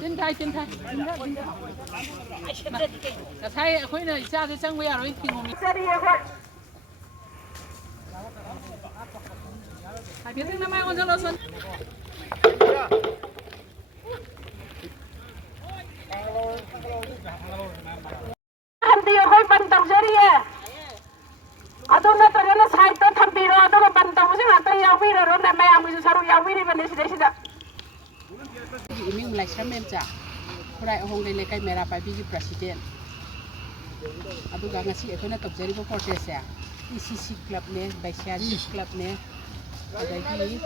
tin thay cái thay khối này cha thì sang bây giờ rồi thì mình hai phía trước năm mai con ra lo xuân thằng tiêu khối bắn tàu ra đi à nó tao nó sai tao thằng tiêu nó bắn tàu chứ là tao yêu rồi nó mày ăn mình sao yêu đi bên đây đó mình Laishram Memcha Khurai ahongei lekai MEIRA paibi gi president aduga ngasi akhona tokjari bo protest ya ECC club ne Baisiani club ne adagi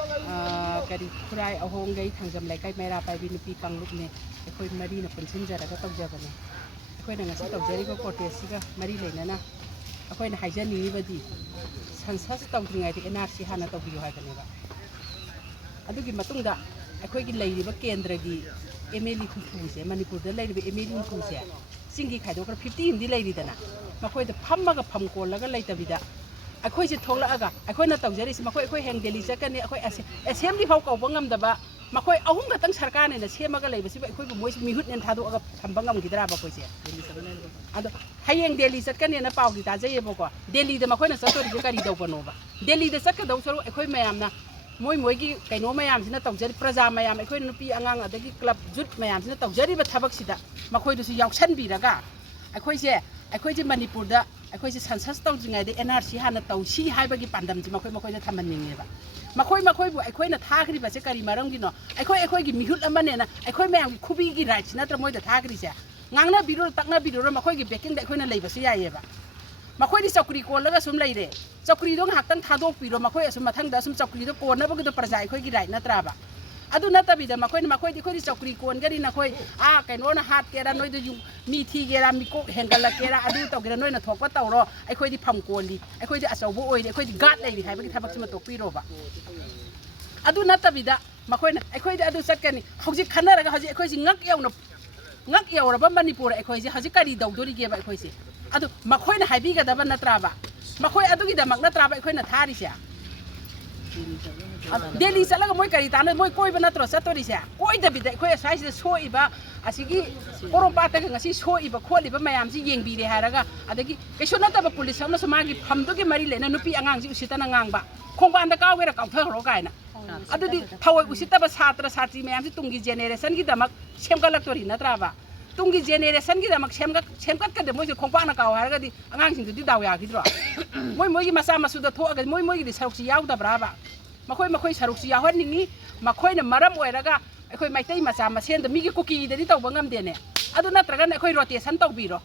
kari Khurai ahongei thangjam lekai MEIRA paibi nupi pangluk ne akhoi mari na punsinjara ga tokjabane akhoi na ngasi tokjari bo protest ga mari leinana akhoi na haijani badi sansas tawdringai de NRC hana tawbiyo haibane ba adugi matungda akhoi gi leiriba kendragi MLE khuse Manipur da leiriba MLE khuse singi khaido kra 50 himdi leiridana makhoi da phammaga phamko laga leitabida akhoi se thokla aga akhoi na tawjari si makhoi akhoi heng Delhi chakani akhoi assembly phau kau bangam daba makhoi ahum ga tang sarkar ne na semaga leibasi ba akhoi bu moi mihut nen thadu aga thambangam gidra ba koi se ado hayeng Delhi chakani na pau gi ta jaye boko Delhi da makhoi na satori je kari daw banoba Delhi da sakka daw saru akhoi mayam na moi gi kaino mayam sina tawjari praja mayam akhoi nupi angang adagi club jut mayam sina tawjari ba thabak sida makhoi du su yauksan biraga akhoi je Manipur da akhoi je sansas tawjingai de NRC hana tawsi haibagi pandam ji makhoi da thamanninge ba makhoi bu akhoi na thagri ba se kari maram gi no akhoi gi mihut amane na akhoi mayam khubi gi right natra moi da thagri se ngangna biro takna biro makhoi gi backing da akhoi na leiba se yaye ba makhoi di chakri ko laga sum leire chakri dong haktan thadok piro makhoi asum mathang da sum chakri do ko na ba gi do praja akhoi gi right natra ba adu natabi da makhoi di khoi di chakri kon gari na khoi kaino na hat kera noi do mi thi gera mi ko hengal kera adu taw gera noi na thokpa tawro akhoi di pham koli akhoi di asaubo oi akhoi di gat leiri haibagi thabak sima tok piro ba adu natabi da makhoi na akhoi di adu satkani hauji khanaraga hauji akhoi ji ngak yaura ba Manipur akhoi ji hauji kari dawdori ge ba akhoi ji adu makhoi na haibi ga da ba natra ba makhoi adu gi da mak natra ba akhoi na thari sia Delhi salaga moi kari tana moi koi bana tro satori sia koi da bida koi sai se soi ba asigi korom pata ga ngasi soi ba kholi ba mayam ji yeng bi re haraga adagi keso na ta ba police na samagi phamdo gi mari lena nupi angang ji usitana ngang ba khongban da kaw gera kaw tharo kaina adudi thawai usita ba satra satri mayam ji tungi generation gi damak semgalak tori na tra ba tungi generation gi damak semgat ka de moi khongpa na kaw haraga di angang sing di daw ya gi dro moi gi masa masu da tho aga moi gi saruk si yaw da bra ba makhoi saruk si yawan ningi makhoi na maram oiraga akhoi maitai macha masen da migi kuki da di tawba ngam dene adu natraga na akhoi rotation tawbiro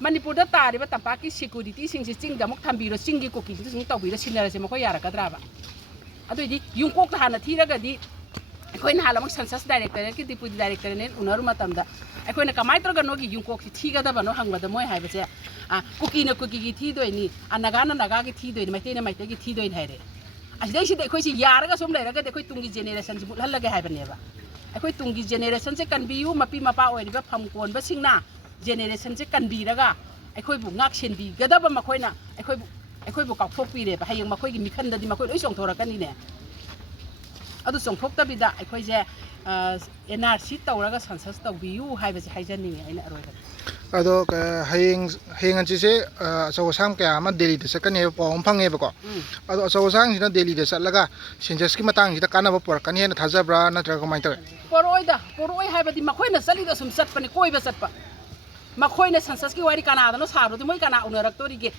Manipur da tari ba tampaki security sing sing da mok thambiro singi kuki sing tawbiro sinara se makhoi yara kadra ba adu di yungkok ta hana thiraga di akhoi na hala mak census director ki deputy director ne unaru matam da akhoi na kamai troga no gi yungkok si thiga da bano hangba da moi haiba se kuki na kuki gi thi doi ni anaga na naga gi thi doi ni maitai gi thi doi haire asdai si akhoi si yaraga som leiraga de akhoi tungi generation si bulhallaga haibane ba akhoi tungi generation se kanbiu mapi mapa oi ba phamkon ba singna generation se kanbiraga akhoi bu ngak senbi gadaba makhoi na akhoi bu kaukthok pi re ba hayeng makhoi gi mikhan da di makhoi loi songthorakani ne adu songthok ta bida akhoi je NRC tawraga sansas tawbiu haiba se haijani aina aroiga ado hayeng anchi se aso sam kya ama Delhi da sakane pom phange ba ko ado aso sang sina Delhi da salaga census ki matang sida kana ba por kani na thajabra na tra komai ta poroi haiba di makhoi na sali da sum sat pani koi ba sat pa makhoi na census ki wari kana da no saru di moi kana unarak tori ge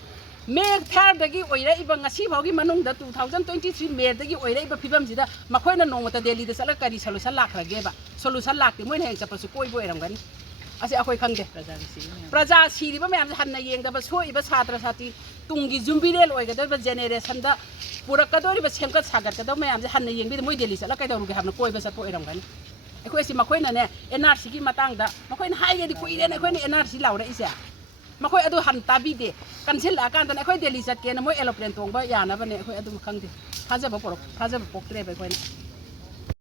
me thar dagi oira iba ngasi bhaugi manung da 2023 me dagi oira iba phibam sida makhoi na nongmata Delhi da sala kari solution lakhra ge ba solution lakti moi na heng chapasu koi bo eram gani ase akhoi khangde praja siri ba mayam hanna yeng da ba soi ba satra sati tungi jumbirel oi ga da ba generation da purakadori ba semkat sagat ka da mayam hanna yeng bi moi Delhi sala kai da ru ge hamna koi ba sat po eram gani akhoi si makhoi na ne NRC ki matang da makhoi na hai ge di koi ne akhoi ni NRC laura isa makhoi adu han tabi de cancel akan dan akhoi Delhi sat ke na moi aeroplane tong ba ya na ba ne akhoi adu khangde haja ba pok tre ba akhoi na